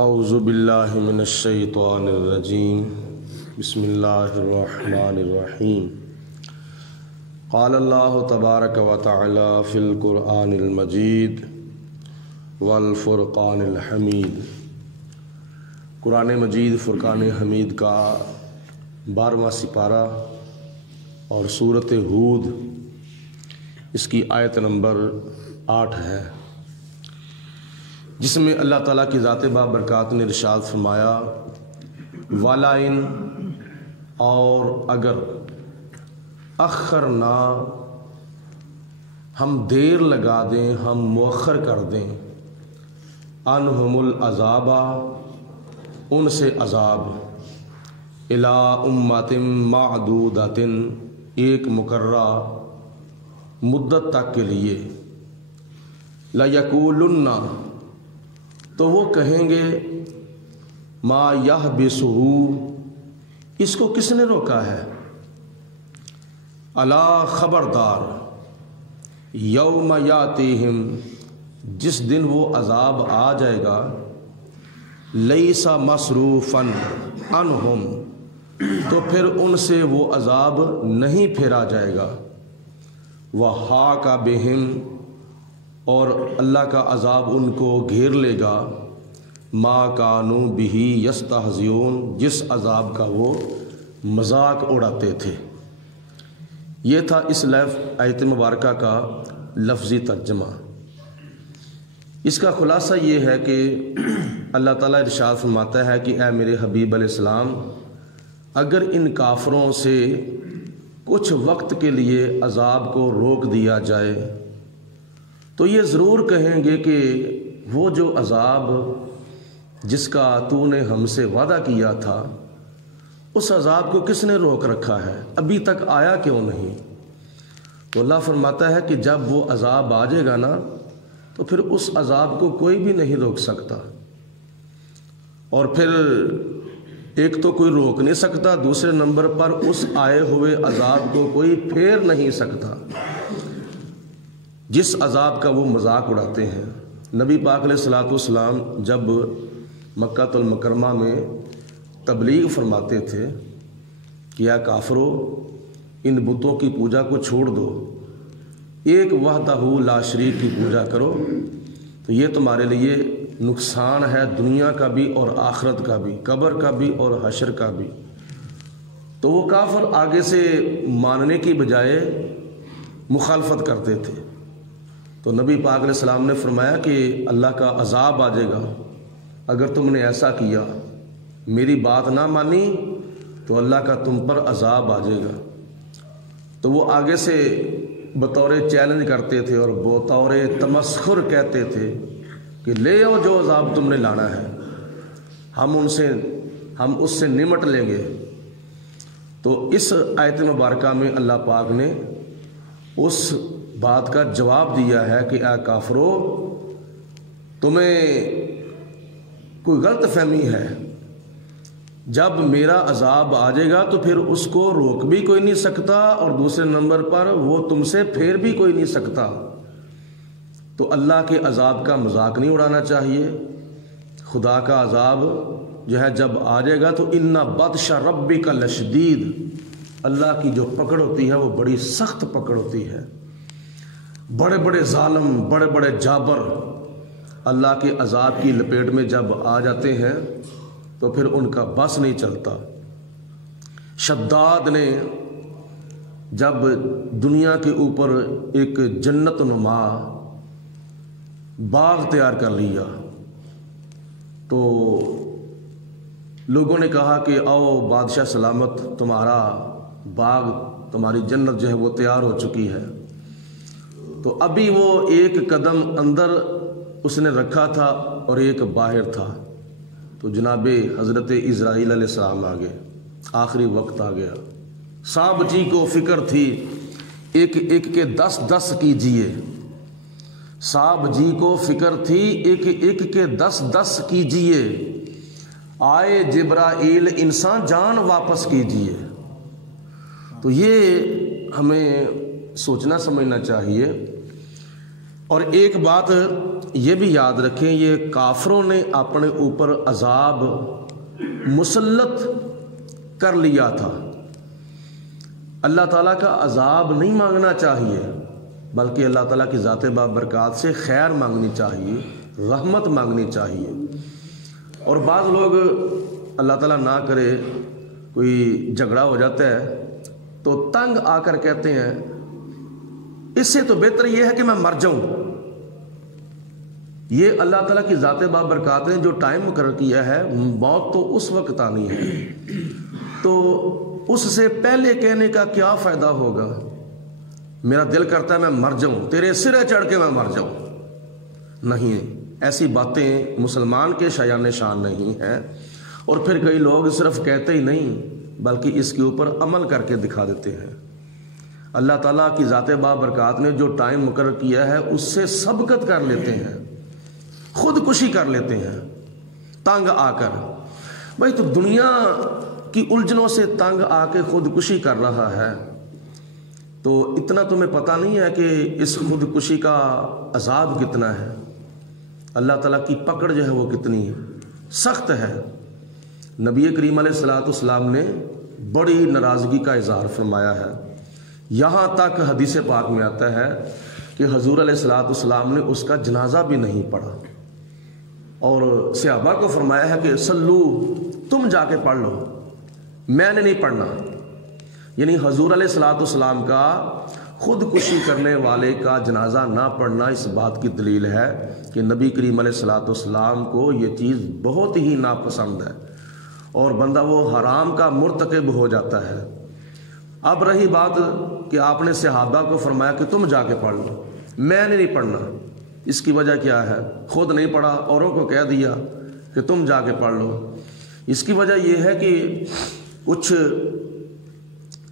اعوذ باللہ من الشیطان الرجیم بسم اللہ الرحمن الرحیم قال اللہ تبارک و تعالی فی القرآن المجید والفرقان الحمید۔ قرآن مجید فرقان حمید کا 12واں سپارہ اور سورۃ ہود اس کی آیت نمبر 8 ہے، جس میں اللہ تعالیٰ کی ذات بابرکات نے ارشاد فرمایا والائن، اور اگر اخرنا، ہم دیر لگا دیں، ہم مؤخر کر دیں، عنہم العذاب، ان سے عذاب، الی امۃ معدودۃ، ایک مقررہ مدت تک کے لیے، لیقولن، تو وہ کہیں گے ما یحبسہ، اس کو کس نے روکا ہے، الا، خبردار، یوم یاتیہم، جس دن وہ عذاب آ جائے گا، لیس مصروفا عنہم، تو پھر ان سے وہ عذاب نہیں پھیرا جائے گا، وحاق بہم، اور اللہ کا عذاب ان کو گھیر لے گا، ما کانوا بہ یستہزئون، جس عذاب کا وہ مذاق اڑاتے تھے۔ یہ تھا اس آیت مبارکہ کا لفظی ترجمہ۔ اس کا خلاصہ یہ ہے کہ اللہ تعالیٰ ارشاد فرماتا ہے کہ اے میرے حبیب علیہ السلام، اگر ان کافروں سے کچھ وقت کے لیے عذاب کو روک دیا جائے تو یہ ضرور کہیں گے کہ وہ جو عذاب جس کا تو نے ہم سے وعدہ کیا تھا، اس عذاب کو کس نے روک رکھا ہے، ابھی تک آیا کیوں نہیں؟ تو اللہ فرماتا ہے کہ جب وہ عذاب آ جائے گا نا، تو پھر اس عذاب کو کوئی بھی نہیں روک سکتا، اور پھر ایک تو کوئی روک نہیں سکتا، دوسرے نمبر پر اس آئے ہوئے عذاب کو کوئی پھیر نہیں سکتا جس عذاب کا وہ مذاق اڑاتے ہیں۔ نبی پاک علیہ الصلوۃ والسلام جب مکہ المکرمہ میں تبلیغ فرماتے تھے کہ یا کافرو، ان بتوں کی پوجا کو چھوڑ دو، ایک وحدہ لا شریک کی پوجا کرو، تو یہ تمہارے لیے نقصان ہے، دنیا کا بھی اور آخرت کا بھی، قبر کا بھی اور حشر کا بھی۔ تو وہ کافر آگے سے ماننے کی بجائے مخالفت کرتے تھے۔ تو نبی پاک علیہ السلام نے فرمایا کہ اللہ کا عذاب آ جائے گا اگر تم نے ایسا کیا، میری بات نہ مانی تو اللہ کا تم پر عذاب آ جائے گا۔ تو وہ آگے سے بطور چیلنج کرتے تھے اور بطور تمسخر کہتے تھے کہ لے آؤ جو عذاب تم نے لانا ہے، ہم اس سے نمٹ لیں گے۔ تو اس آیت مبارکہ میں اللہ پاک نے اس بات کا جواب دیا ہے کہ اے کافرو، تمہیں کوئی غلط فہمی ہے، جب میرا عذاب آ جائے گا تو پھر اس کو روک بھی کوئی نہیں سکتا، اور دوسرے نمبر پر وہ تم سے پھیر بھی کوئی نہیں سکتا۔ تو اللہ کے عذاب کا مذاق نہیں اڑانا چاہیے۔ خدا کا عذاب جو ہے جب آ جائے گا تو ان بطش ربک لشدید، اللہ کی جو پکڑ ہوتی ہے وہ بڑی سخت پکڑ ہوتی ہے۔ بڑے بڑے ظالم، بڑے بڑے جابر اللہ کے عذاب کی لپیٹ میں جب آ جاتے ہیں تو پھر ان کا بس نہیں چلتا۔ شداد نے جب دنیا کے اوپر ایک جنت نما باغ تیار کر لیا تو لوگوں نے کہا کہ آؤ بادشاہ سلامت، تمہارا باغ، تمہاری جنت جو ہے وہ تیار ہو چکی ہے۔ تو ابھی وہ ایک قدم اندر اس نے رکھا تھا اور ایک باہر تھا، تو جناب حضرت اسرائیل علیہ السلام آ گئے، آخری وقت آ گیا، صاحب جی کو فکر تھی ایک ایک کے 10 کیجئے، صاحب جی کو فکر تھی ایک ایک کے 10 کیجئے، آئے جبرائیل انسان جان واپس کیجئے۔ تو یہ ہمیں سوچنا سمجھنا چاہیے، اور ایک بات یہ بھی یاد رکھیں، یہ کافروں نے اپنے اوپر عذاب مسلط کر لیا تھا۔ اللہ تعالیٰ کا عذاب نہیں مانگنا چاہیے، بلکہ اللہ تعالیٰ کی ذات بابرکات سے خیر مانگنی چاہیے، رحمت مانگنی چاہیے۔ اور بعض لوگ اللہ تعالیٰ نہ کرے کوئی جھگڑا ہو جاتا ہے تو تنگ آ کر کہتے ہیں اس سے تو بہتر یہ ہے کہ میں مر جاؤں۔ یہ اللہ تعالیٰ کی ذات بابرکات نے جو ٹائم مقرر کیا ہے، موت تو اس وقت آنی ہے، تو اس سے پہلے کہنے کا کیا فائدہ ہوگا؟ میرا دل کرتا ہے میں مر جاؤں، تیرے سرے چڑھ کے میں مر جاؤں۔ نہیں، ایسی باتیں مسلمان کے شایان شان نہیں ہیں۔ اور پھر کئی لوگ صرف کہتے ہی نہیں بلکہ اس کے اوپر عمل کر کے دکھا دیتے ہیں۔ اللہ تعالیٰ کی ذات بابرکات نے جو ٹائم مقرر کیا ہے اس سے سبقت کر لیتے ہیں، خودکشی کر لیتے ہیں تنگ آ کر۔ بھائی تو دنیا کی الجھنوں سے تنگ آ کے خودکشی کر رہا ہے، تو اتنا تمہیں پتہ نہیں ہے کہ اس خودکشی کا عذاب کتنا ہے، اللہ تعالیٰ کی پکڑ جو ہے وہ کتنی سخت ہے۔ نبی کریم علیہ الصلوۃ والسلام نے بڑی ناراضگی کا اظہار فرمایا ہے، یہاں تک حدیث پاک میں آتا ہے کہ حضور علیہ الصلوۃ والسلام نے اس کا جنازہ بھی نہیں پڑھا، اور صحابہ کو فرمایا ہے کہ صلو، تم جا کے پڑھ لو، میں نے نہیں پڑھنا۔ یعنی حضور علیہ الصلوۃ والسلام کا خودکشی کرنے والے کا جنازہ نہ پڑھنا اس بات کی دلیل ہے کہ نبی کریم علیہ الصلوۃ والسلام کو یہ چیز بہت ہی ناپسند ہے، اور بندہ وہ حرام کا مرتکب ہو جاتا ہے۔ اب رہی بات کہ آپ نے صحابہ کو فرمایا کہ تم جا کے پڑھ لو، میں نے نہیں پڑھنا، اس کی وجہ کیا ہے؟ خود نہیں پڑھا، اوروں کو کہہ دیا کہ تم جا کے پڑھ لو۔ اس کی وجہ یہ ہے کہ کچھ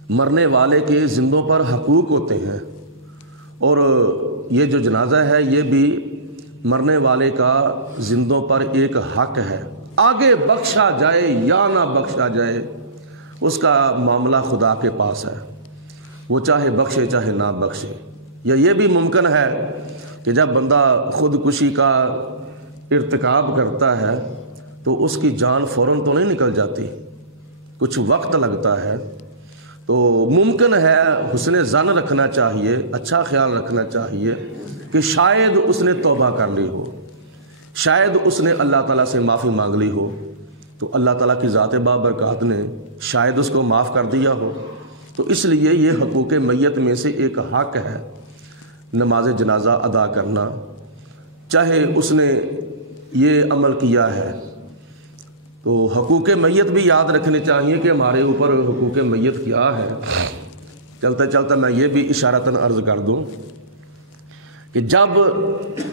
مرنے والے کے زندوں پر حقوق ہوتے ہیں، اور یہ جو جنازہ ہے یہ بھی مرنے والے کا زندوں پر ایک حق ہے۔ آگے بخشا جائے یا نہ بخشا جائے اس کا معاملہ خدا کے پاس ہے، وہ چاہے بخشے چاہے نہ بخشے۔ یا یہ بھی ممکن ہے کہ جب بندہ خودکشی کا ارتکاب کرتا ہے تو اس کی جان فوراً تو نہیں نکل جاتی، کچھ وقت لگتا ہے، تو ممکن ہے حسن ظن رکھنا چاہیے، اچھا خیال رکھنا چاہیے کہ شاید اس نے توبہ کر لی ہو، شاید اس نے اللہ تعالیٰ سے معافی مانگ لی ہو، تو اللہ تعالیٰ کی ذات بابرکات نے شاید اس کو معاف کر دیا ہو۔ تو اس لیے یہ حقوق میت میں سے ایک حق ہے نماز جنازہ ادا کرنا، چاہے اس نے یہ عمل کیا ہے۔ تو حقوق میت بھی یاد رکھنے چاہیے کہ ہمارے اوپر حقوق میت کیا ہے۔ چلتا چلتا میں یہ بھی اشارتاً عرض کر دوں کہ جب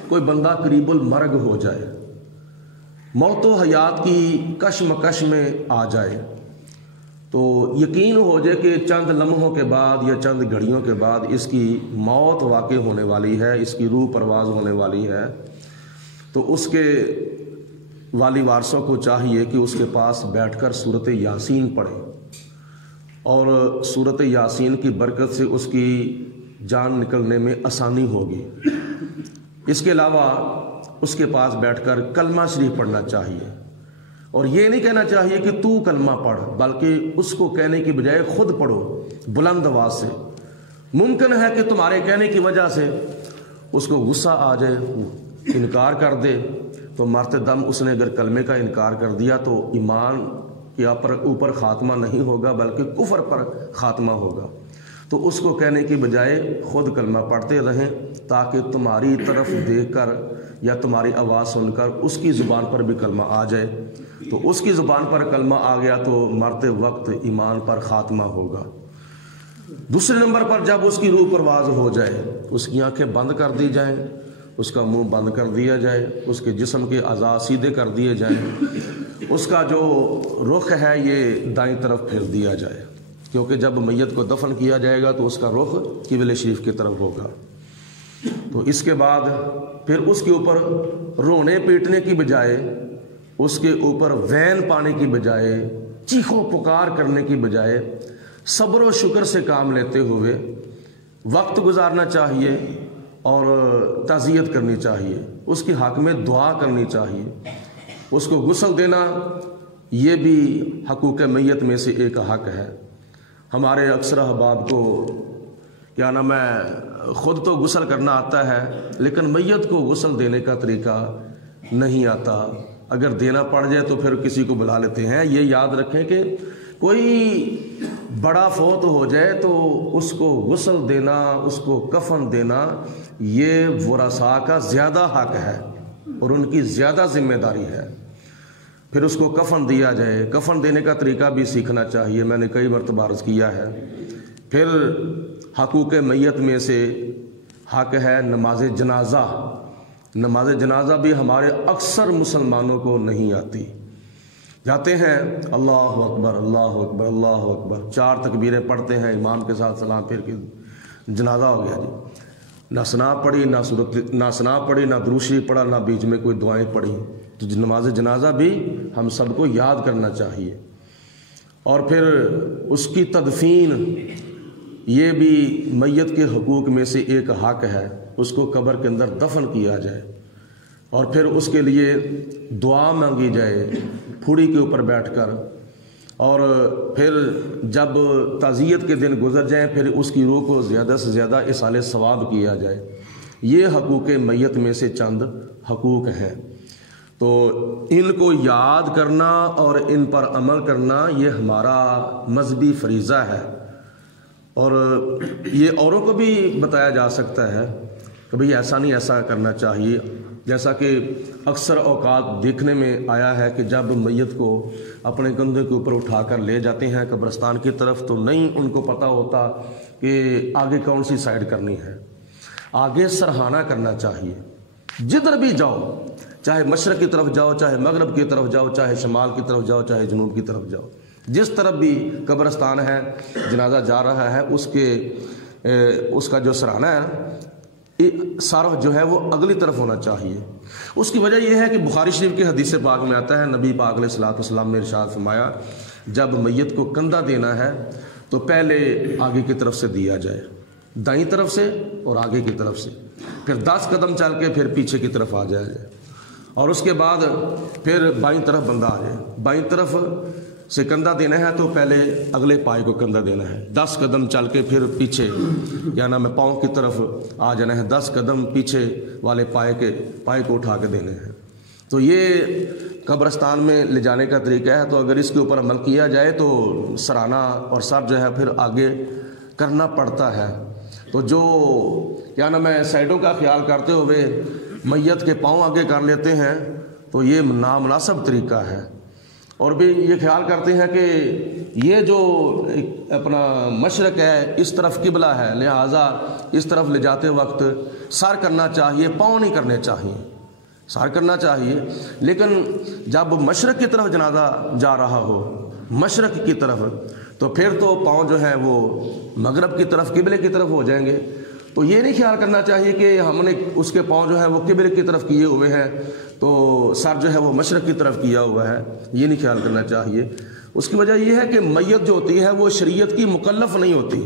کوئی بندہ قریب المرگ ہو جائے، موت و حیات کی کشمکش میں آ جائے، تو یقین ہو جائے کہ چند لمحوں کے بعد یا چند گھڑیوں کے بعد اس کی موت واقع ہونے والی ہے، اس کی روح پرواز ہونے والی ہے، تو اس کے والی وارثوں کو چاہیے کہ اس کے پاس بیٹھ کر سورۃ یاسین پڑھیں، اور سورۃ یاسین کی برکت سے اس کی جان نکلنے میں آسانی ہوگی۔ اس کے علاوہ اس کے پاس بیٹھ کر کلمہ شریف پڑھنا چاہیے، اور یہ نہیں کہنا چاہیے کہ تو کلمہ پڑھ، بلکہ اس کو کہنے کی بجائے خود پڑھو بلند آواز سے۔ ممکن ہے کہ تمہارے کہنے کی وجہ سے اس کو غصہ آ جائے، انکار کر دے، تو مرتے دم اس نے اگر کلمے کا انکار کر دیا تو ایمان کے اوپر خاتمہ نہیں ہوگا بلکہ کفر پر خاتمہ ہوگا۔ تو اس کو کہنے کی بجائے خود کلمہ پڑھتے رہیں، تاکہ تمہاری طرف دیکھ کر یا تمہاری آواز سن کر اس کی زبان پر بھی کلمہ آ جائے۔ تو اس کی زبان پر کلمہ آ گیا تو مرتے وقت ایمان پر خاتمہ ہوگا۔ دوسرے نمبر پر جب اس کی روح پرواز ہو جائے، اس کی آنکھیں بند کر دی جائیں، اس کا منہ بند کر دیا جائے، اس کے جسم کے اعضاء سیدھے کر دیے جائیں، اس کا جو رخ ہے یہ دائیں طرف پھیر دیا جائے، کیونکہ جب میت کو دفن کیا جائے گا تو اس کا رخ قبلہ شریف کی طرف ہوگا۔ تو اس کے بعد پھر اس کے اوپر رونے پیٹنے کی بجائے، اس کے اوپر وین پانے کی بجائے، چیخو پکار کرنے کی بجائے صبر و شکر سے کام لیتے ہوئے وقت گزارنا چاہیے، اور تعزیت کرنی چاہیے، اس کے حق میں دعا کرنی چاہیے، اس کو غسل دینا یہ بھی حقوق میت میں سے ایک حق ہے۔ ہمارے اکثر احباب کو کیا نام ہے خود تو غسل کرنا آتا ہے لیکن میت کو غسل دینے کا طریقہ نہیں آتا، اگر دینا پڑ جائے تو پھر کسی کو بلا لیتے ہیں۔ یہ یاد رکھیں کہ کوئی بڑا فوت ہو جائے تو اس کو غسل دینا، اس کو کفن دینا یہ ورثاء کا زیادہ حق ہے اور ان کی زیادہ ذمہ داری ہے۔ پھر اس کو کفن دیا جائے، کفن دینے کا طریقہ بھی سیکھنا چاہیے، میں نے کئی مرتبہ عرض کیا ہے۔ پھر حقوق میت میں سے حق ہے نماز جنازہ۔ نماز جنازہ بھی ہمارے اکثر مسلمانوں کو نہیں آتی، جاتے ہیں اللہ اکبر اللہ اکبر اللہ اکبر، 4 تکبیریں پڑھتے ہیں امام کے ساتھ، سلام پھر کے جنازہ ہو گیا جی، نہ ثنا پڑھی نہ ثنا پڑھی نہ درود شریف پڑھا نہ بیچ میں کوئی دعائیں پڑھی۔ تو نماز جنازہ بھی ہم سب کو یاد کرنا چاہیے۔ اور پھر اس کی تدفین یہ بھی میت کے حقوق میں سے ایک حق ہے، اس کو قبر کے اندر دفن کیا جائے اور پھر اس کے لیے دعا مانگی جائے پھوڑی کے اوپر بیٹھ کر، اور پھر جب تعزیت کے دن گزر جائیں پھر اس کی روح کو زیادہ سے زیادہ اصالِ ثواب کیا جائے۔ یہ حقوق میت میں سے چند حقوق ہیں، تو ان کو یاد کرنا اور ان پر عمل کرنا یہ ہمارا مذہبی فریضہ ہے، اور یہ اوروں کو بھی بتایا جا سکتا ہے کہ بھئی ایسا نہیں، ایسا کرنا چاہیے۔ جیسا کہ اکثر اوقات دیکھنے میں آیا ہے کہ جب میت کو اپنے کندھے کے اوپر اٹھا کر لے جاتے ہیں قبرستان کی طرف تو نہیں ان کو پتہ ہوتا کہ آگے کون سی سائیڈ کرنی ہے۔ آگے سرہانہ کرنا چاہیے، جدھر بھی جاؤ، چاہے مشرق کی طرف جاؤ، چاہے مغرب کی طرف جاؤ، چاہے شمال کی طرف جاؤ، چاہے جنوب کی طرف جاؤ، جس طرف بھی قبرستان ہے جنازہ جا رہا ہے اس کا جو سرہانہ ہے صرف جو ہے وہ اگلی طرف ہونا چاہیے۔ اس کی وجہ یہ ہے کہ بخاری شریف کی حدیث پاک میں آتا ہے، نبی پاک علیہ الصلوۃ والسلام نے ارشاد فرمایا جب میت کو کندھا دینا ہے تو پہلے آگے کی طرف سے دیا جائے، دائیں طرف سے اور آگے کی طرف سے، پھر 10 قدم چل کے پھر پیچھے کی طرف آ جائے، اور اس کے بعد پھر بائیں طرف بندہ آ جائے۔ بائیں طرف سے کندھا دینا ہے تو پہلے اگلے پائے کو کندھا دینا ہے، 10 قدم چل کے پھر پیچھے کیا نام ہے پاؤں کی طرف آ جانا ہے، 10 قدم پیچھے والے پائے کو اٹھا کے دینے ہیں۔ تو یہ قبرستان میں لے جانے کا طریقہ ہے، تو اگر اس کے اوپر عمل کیا جائے تو سرانہ اور سر جو ہے پھر آگے کرنا پڑتا ہے۔ تو جو کیا نام ہے سائڈوں کا خیال کرتے ہوئے میت کے پاؤں آگے کر لیتے ہیں تو یہ نامناسب طریقہ ہے، اور بھی یہ خیال کرتے ہیں کہ یہ جو اپنا مشرق ہے اس طرف قبلہ ہے لہٰذا اس طرف لے جاتے وقت سر کرنا چاہیے، پاؤں نہیں کرنے چاہیے، سر کرنا چاہیے۔ لیکن جب مشرق کی طرف جنازہ جا رہا ہو، مشرق کی طرف، تو پھر تو پاؤں جو ہیں وہ مغرب کی طرف قبلے کی طرف ہو جائیں گے۔ تو یہ نہیں خیال کرنا چاہیے کہ ہم نے اس کے پاؤں جو ہیں وہ قبلے کی طرف کیے ہوئے ہیں تو سر جو ہے وہ مشرق کی طرف کیا ہوا ہے، یہ نہیں خیال کرنا چاہیے۔ اس کی وجہ یہ ہے کہ میت جو ہوتی ہے وہ شریعت کی مکلف نہیں ہوتی،